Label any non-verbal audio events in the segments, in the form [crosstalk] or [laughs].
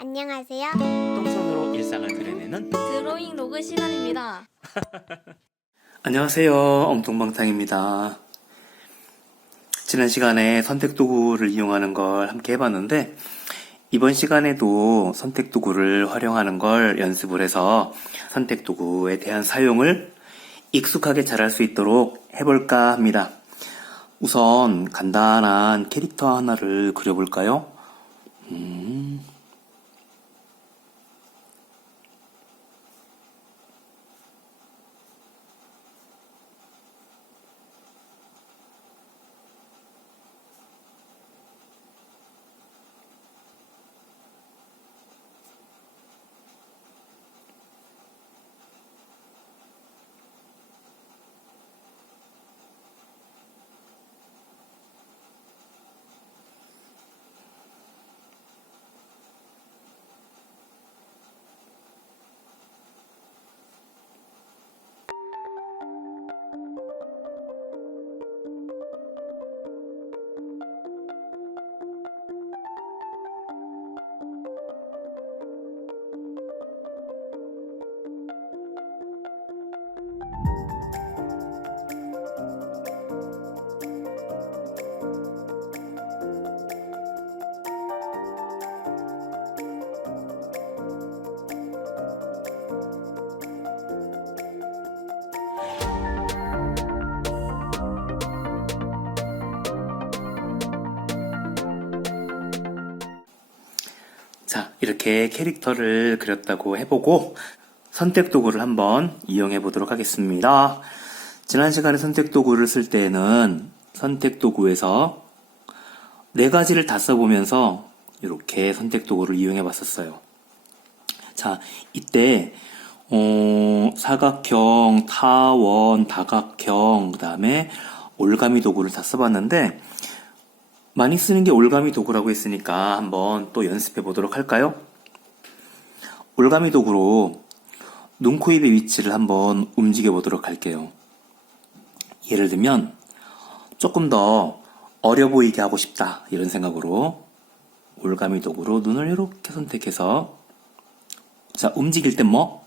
안녕하세요. 동선으로 일상을 그려내는 드로잉 로그 시간입니다. [laughs] 안녕하세요 엉뚱방탕입니다 지난 시간에 선택 도구를 이용하는 걸 함께 해봤는데 이번 시간에도 선택 도구를 활용하는 걸 연습을 해서 선택 도구에 대한 사용을 익숙하게 잘할 수 있도록 해볼까 합니다 우선 간단한 캐릭터 하나를 그려볼까요? 음, 이렇게 캐릭터를 그렸다고 해보고 선택 도구를 한번 이용해 보도록 하겠습니다. 지난 시간에 선택 도구를 쓸 때에는 선택 도구에서 네 가지를 다 써보면서 이렇게 선택 도구를 이용해 봤었어요. 자, 이때 어, 사각형, 타원, 다각형, 그 다음에 올가미 도구를 다 써봤는데 많이 쓰는 게 올가미 도구라고 했으니까 한번 또 연습해 보도록 할까요? 올가미 도구로 눈, 코, 입의 위치를 한번 움직여 보도록 할게요. 예를 들면 조금 더 어려 보이게 하고 싶다 이런 생각으로 올가미 도구로 눈을 이렇게 선택해서 자 움직일 땐 뭐?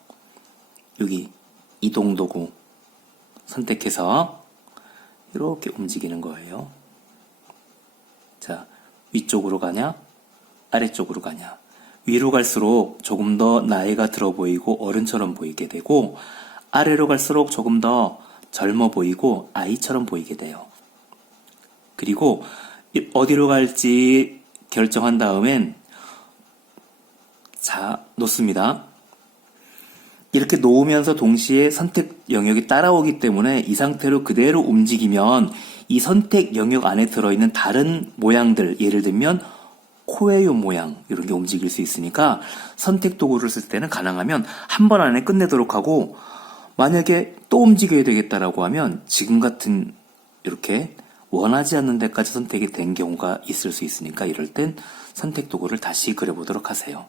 여기 이동 도구 선택해서 이렇게 움직이는 거예요. 자, 위쪽으로 가냐? 아래쪽으로 가냐? 위로 갈수록 조금 더 나이가 들어 보이고 어른처럼 보이게 되고, 아래로 갈수록 조금 더 젊어 보이고 아이처럼 보이게 돼요. 그리고 이- 어디로 갈지 결정한 다음엔, 자, 놓습니다. 이렇게 놓으면서 동시에 선택 영역이 따라오기 때문에 이 상태로 그대로 움직이면 이 선택 영역 안에 들어있는 다른 모양들, 예를 들면 코의 요 모양, 이런 게 움직일 수 있으니까 선택 도구를 쓸 때는 가능하면 한 번 안에 끝내도록 하고 만약에 또 움직여야 되겠다라고 하면 지금 같은 이렇게 원하지 않는 데까지 선택이 된 경우가 있을 수 있으니까 이럴 땐 선택 도구를 다시 그려보도록 하세요.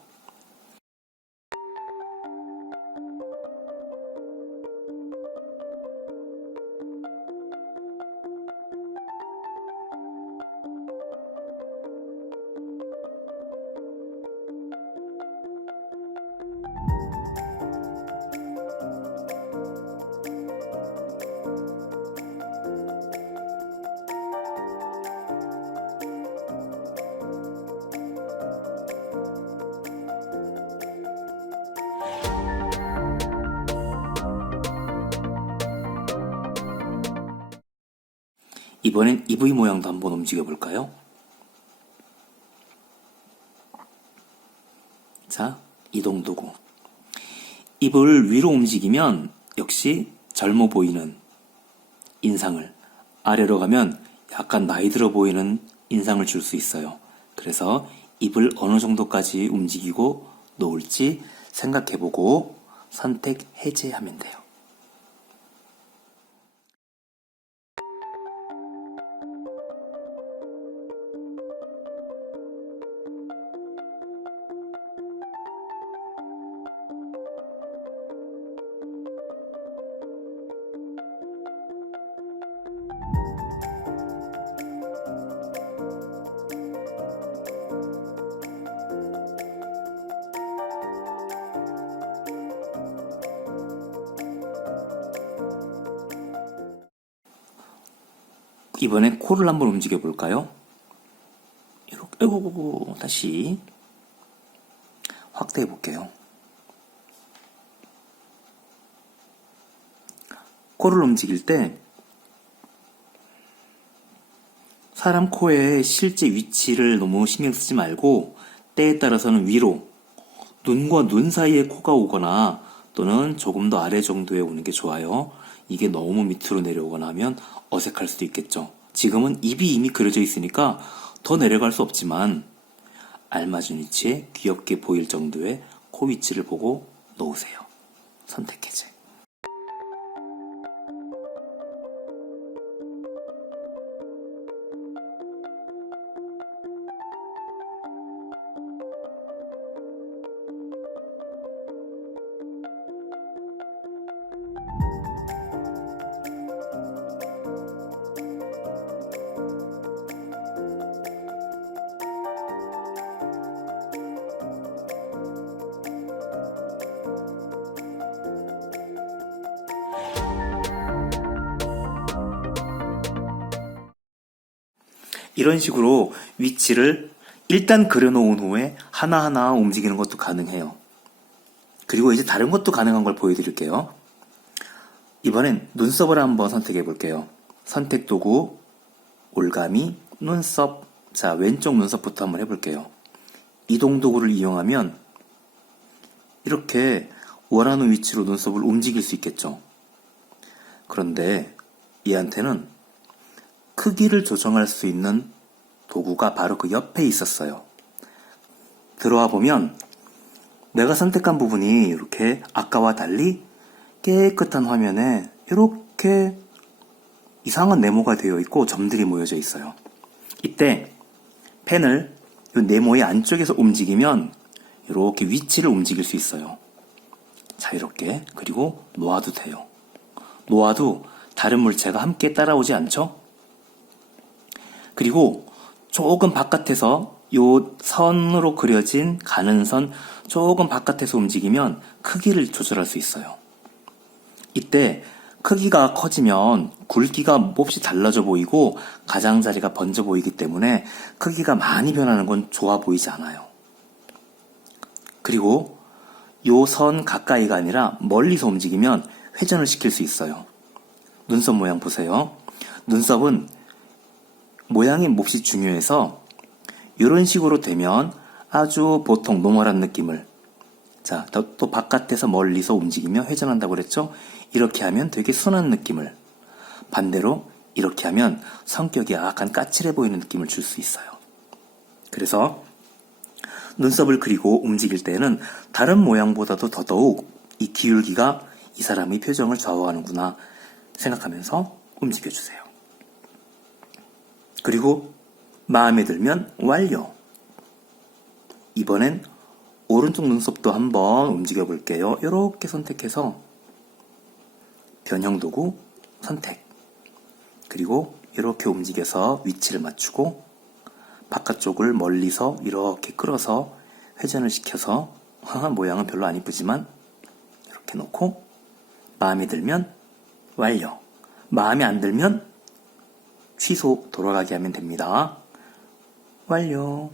이번엔 EV 모양도 한번 움직여 볼까요? 자, 이동 도구. 입을 위로 움직이면 역시 젊어 보이는 인상을, 아래로 가면 약간 나이 들어 보이는 인상을 줄 수 있어요. 그래서 입을 어느 정도까지 움직이고 놓을지 생각해보고 선택 해제하면 돼요. 이번에 코를 한번 움직여 볼까요? 이렇게, 아이고, 다시 확대해 볼게요. 코를 움직일 때 사람 코의 실제 위치를 너무 신경 쓰지 말고 때에 따라서는 위로 눈과 눈 사이에 코가 오거나 또는 조금 더 아래 정도에 오는 게 좋아요. 이게 너무 밑으로 내려오거나 하면 어색할 수도 있겠죠. 지금은 입이 이미 그려져 있으니까 더 내려갈 수 없지만 알맞은 위치에 귀엽게 보일 정도의 코 위치를 보고 놓으세요. 선택해제. 이런 식으로 위치를 일단 그려놓은 후에 하나하나 움직이는 것도 가능해요. 그리고 이제 다른 것도 가능한 걸 보여드릴게요. 이번엔 눈썹을 한번 선택해 볼게요. 선택 도구, 올가미, 눈썹. 자, 왼쪽 눈썹부터 한번 해볼게요. 이동 도구를 이용하면 이렇게 원하는 위치로 눈썹을 움직일 수 있겠죠. 그런데 얘한테는 크기를 조정할 수 있는 도구가 바로 그 옆에 있었어요. 들어와 보면 내가 선택한 부분이 이렇게 아까와 달리 깨끗한 화면에 이렇게 이상한 네모가 되어 있고 점들이 모여져 있어요. 이때 펜을 이 네모의 안쪽에서 움직이면 이렇게 위치를 움직일 수 있어요. 자, 이렇게. 그리고 놓아도 돼요. 놓아도 다른 물체가 함께 따라오지 않죠? 그리고 조금 바깥에서 요 선으로 그려진 가는 선 조금 바깥에서 움직이면 크기를 조절할 수 있어요. 이때 크기가 커지면 굵기가 몹시 달라져 보이고 가장자리가 번져 보이기 때문에 크기가 많이 변하는 건 좋아 보이지 않아요. 그리고 요 선 가까이가 아니라 멀리서 움직이면 회전을 시킬 수 있어요. 눈썹 모양 보세요. 눈썹은 모양이 몹시 중요해서 이런 식으로 되면 아주 보통 노멀한 느낌을 자, 또, 또 바깥에서 멀리서 움직이며 회전한다고 그랬죠? 이렇게 하면 되게 순한 느낌을 반대로 이렇게 하면 성격이 약간 까칠해 보이는 느낌을 줄 수 있어요. 그래서 눈썹을 그리고 움직일 때는 다른 모양보다도 더더욱 이 기울기가 이 사람의 표정을 좌우하는구나 생각하면서 움직여주세요. 그리고 마음에 들면 완료. 이번엔 오른쪽 눈썹도 한번 움직여 볼게요. 이렇게 선택해서 변형 도구 선택. 그리고 이렇게 움직여서 위치를 맞추고 바깥쪽을 멀리서 이렇게 끌어서 회전을 시켜서 [laughs] 모양은 별로 안 이쁘지만 이렇게 놓고 마음에 들면 완료. 마음에 안 들면 취소 돌아가게 하면 됩니다. 완료.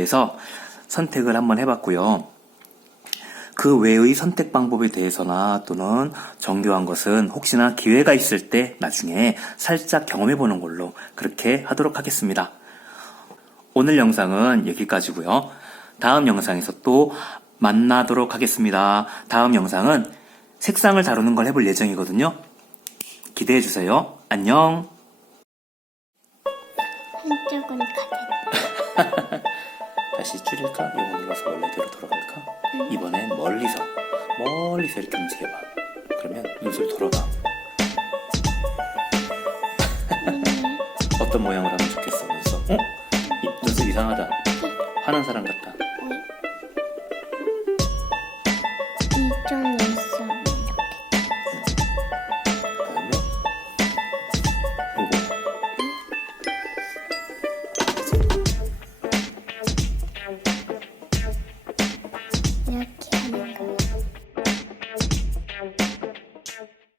이렇게 해서 선택을 한번 해봤고요. 그 외의 선택 방법에 대해서나 또는 정교한 것은 혹시나 기회가 있을 때 나중에 살짝 경험해 보는 걸로 그렇게 하도록 하겠습니다. 오늘 영상은 여기까지고요. 다음 영상에서 또 만나도록 하겠습니다. 다음 영상은 색상을 다루는 걸 해볼 예정이거든요. 기대해 주세요. 안녕. 한쪽은 가득. 다 [laughs] 시 줄일까? 이거 눌러서 원래대로 돌아갈까? 이번엔 멀리서 멀리서 이렇게 움직여봐. 그러면 눈썹 돌아가. [laughs] 어떤 모양을 하면 좋겠어? 눈썹? 어? 이 눈썹 이상하다. 화난 사람 같다.